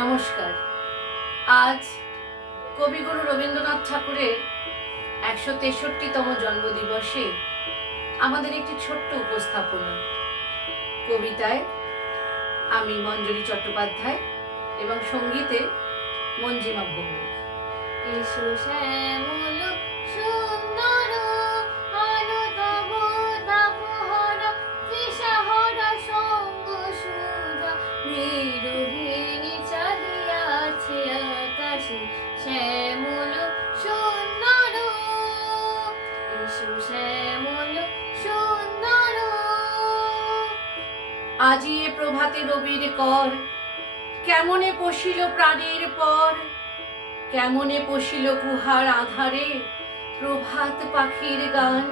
নমস্কার। আজ কবিগুরু রবীন্দ্রনাথ ঠাকুরের ১৬৩তম জন্মদিবসে আমাদের একটি ছোট্ট উপস্থাপনা। কবিতায় আমি মঞ্জরি চট্টোপাধ্যায় এবং সঙ্গীতে মঞ্জিমা ভৌমিক। এসো শ্যামল সুন্দর আনতম তাপহরা তৃষাহরা সঙ্গ সুধা বিরোহিণী চাহিয়াছে আকাশে শ্যামল সুন্দর। এসো শ্যামল সুন্দর। আজি এ প্রভাতে রবির কর, কেমনে পশিল প্রাণের পর, কেমনে পশিল গুহার আধারে প্রভাত পাখির গান।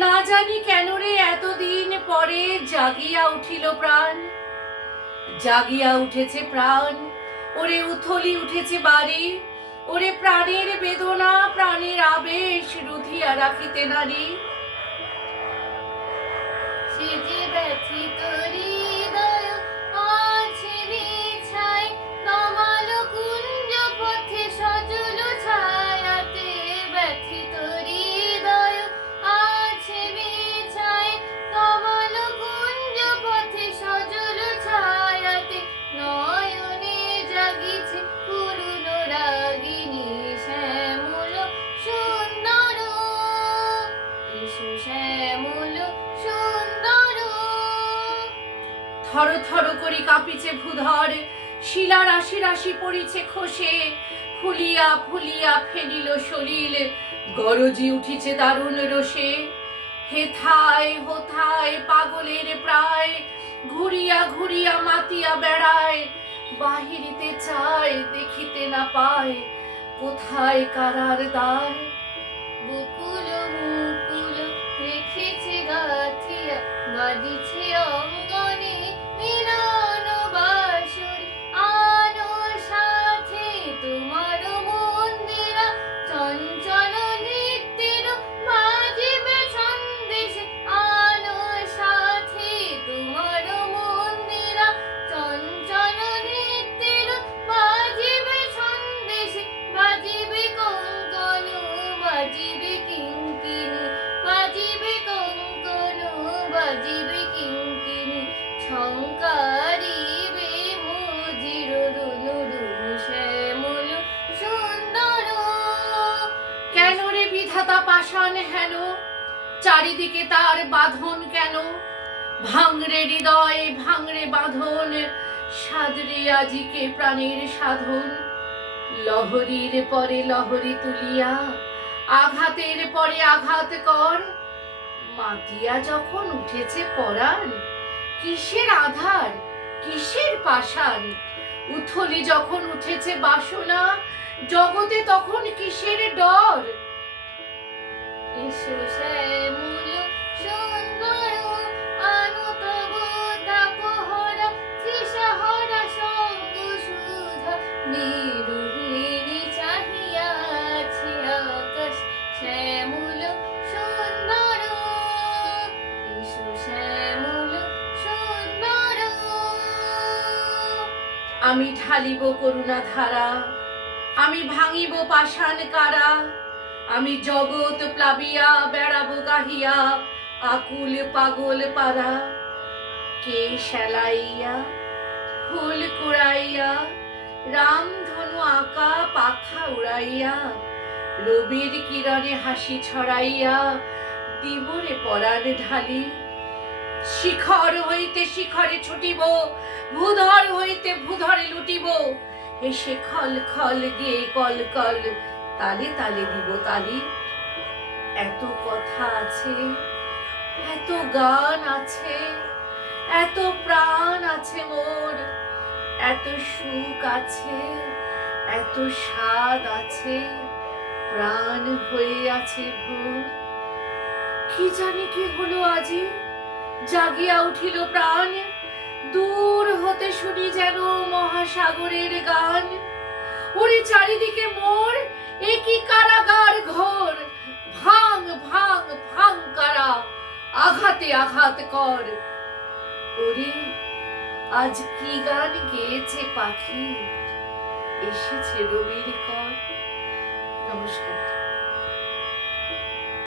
না জানি কেন রে এতদিন পরে জাগিয়া উঠিল প্রাণ, জাগিয়া উঠেছে প্রাণ। ওরে উথলি উঠেছে বাড়ি, ওরে প্রাণের বেদনা প্রাণের আবেশ রুধিয়া রাখিতে নারী। সে যে ব্যথিত হৃদয় আছে বিছায় তমাল কুঞ্জ পথে সজল ছায়াতে। ব্যথিত হৃদয় আছে বিছায় তমাল কুঞ্জ পথে সজল ছায়াতে। নয়নে জাগিছে করুণ রাগিনী শ্যামল সুন্দর। এসো শ্যামল সুন্দর। থর থর করি কাঁপিছে ভূধর, শিলা রাশি রাশি পড়িছে খসে। ফুলিয়া ফুলিয়া ফেনিল সলিল, গরজি উঠিছে দারুণ রোষে। হেথায় হোথায় পাগলের প্রায়, ঘুরিয়া ঘুরিয়া মাতিয়া বেড়ায়। বাহিরিতে চায় দেখিতে না পায়, কোথায় কারার দ্বার। বকুল মুকুল রেখেছে গাথিয়া বাঁধিছে অঙ্গনে মিলন বাসর। আনো সাথে তোমার মন্দিরা চঞ্চল নৃত্যের বাজিবে সন্দেশে। আনো সাথে তোমার মন্দিরা চঞ্চল নৃত্যের বাজিবে সন্দেশে। বাজিবে কঙ্কন বাজিবে কিঙ্কিনি, বাজিবে কঙ্কন বাজিবে কিঙ্কিনি। ঝঙ্কারিবে মজির রুনু রুনু শ্যামল সুন্দর। কেন রে বিধাতা পাষাণ হেন, চারিদিকে তার বাঁধন কেন। ভাঙরে হৃদয় ভাঙরে বাঁধন, সাদরে আজিকে প্রাণের সাধন। লহরীর পরে লহরী তুলিয়া, আঘাতের পরে আঘাত কর। মাতিয়া যখন উঠেছে পরাণ, কিসের আধার কিসের পাষাণ। উথলি যখন উঠেছে বাসনা, জগতে তখন কিসের ডর। এসো শ্যামল সুন্দর আনতম তাপহরা তৃষাহরা সঙ্গ সুধা বিরোহিণী চাহিয়াছে আকাশ শ্যামল সুন্দর। এসো শ্যামল সুন্দর। আমি ঢালিব করুণা ধারা, আমি ভাঙিব পাষাণ কারা। আমি জগৎ প্লাবিয়া বেড়াবো গাহিয়া, আকুল পাগল পারা। কে সেলাইয়া ফুল কুড়াইয়া, রামধনু আঁকা পাখা উড়াইয়া। রবির কিরণে হাসি ছড়াইয়া, দিবরে পরাণ ঢালি। শিখর হইতে শিখরে ছুটিব, ভূধর হইতে ভূধরে লুটিব। এসে খল খল গিয়ে কল কল, তালে তালে দিব তালি। এত কথা আছে, এত গান আছে, এত প্রাণ আছে মোর। এত সুখ আছে, এত স্বাদ আছে, প্রাণ হয়ে আছে ভোর। কি জানি কি হলো আজি, জাগিয়া উঠিল প্রাণ। দূর হতে শুনি যেন মহাসাগরের গান। ওরে চারিদিকে মোর একই কারাগার ঘোর। ভাঙ ভাঙ ভাঙ কারা, আঘাতে আঘাত কর। ওরে আজ কি গান গেয়েছে পাখি, এসেছে রবির কর। নমস্কার।